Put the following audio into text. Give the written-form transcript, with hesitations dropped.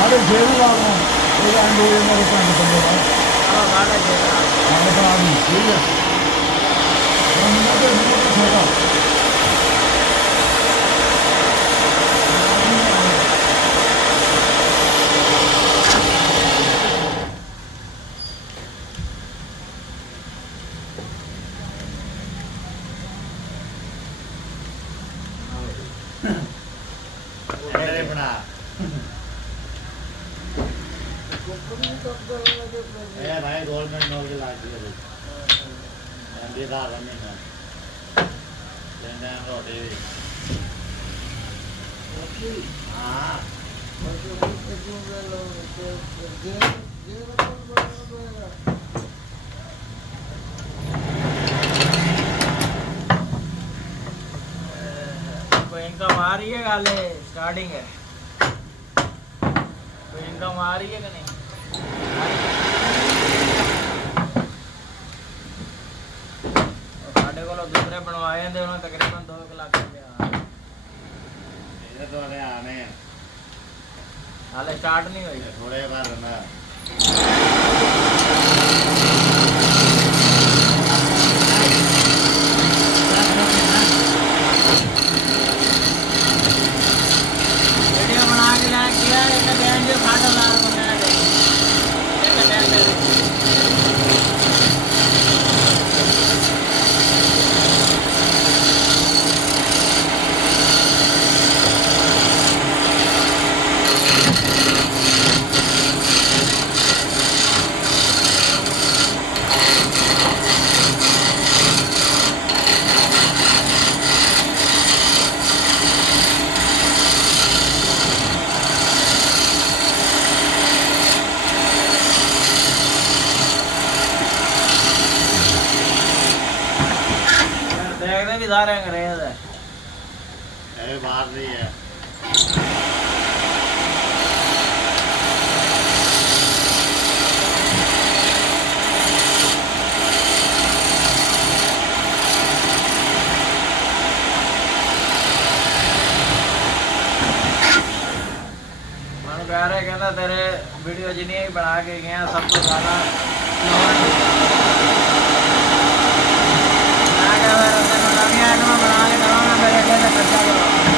साढ़े 6 ਨੂੰ ਲਾ ਲਵਾਂ ਇਹ ਐਂਡ ਹੋ ਜਾਂਦਾ ਉਹ 5 ਬੰਦੇ ਦਾ ਹਾਂ ਸਾਢੇ 6 ਦਾ ਸਾਡੇ ਭਰਾ ਨੂੰ ਠੀਕ ਹੈ ਹੁਣ ਮੁੰਡਾ ਤੇ ਛੋਟਾ ਇਹਨੇ ਬਣਾ ਇਹ ਭਾਈ ਗਵਰਨਮੈਂਟ ਨੌਕਰੀ ਲੱਗ ਗਈ ਹੈ ਐਂਡੀ ਦਾ ਰਮੀ ਨਾ ਲੈਣਾ ਰੋਟੀ ਹਾਂ कोई इनकम आ रही है गाले स्टार्टिंग है कोई इनकम आ रही है कि नहीं साढ़े को दूसरे बनवाए थे उन्होंने तकरीबन 2 लाख रुपया ਇਹ ਤੋਂ ਆਣੇ हाले स्टार्ट नहीं हुई ਥੋੜੇ ਬਾਅਦ ਨਾ वीडियो बना के लाया किया एक बैंड जो 60,000 बनाया गया एक बैंड देखते भी सारे अंग्रेज है ਇਹ ਬਾਹਰ ਦੀ ਹੈ मन कह रहे कहता तेरे वीडियो जिन्हें भी बना के गए सब तो ज्यादा मैं क्या मेरे से नवी आइटम बना के दवा मेरे कहते खर्चा करो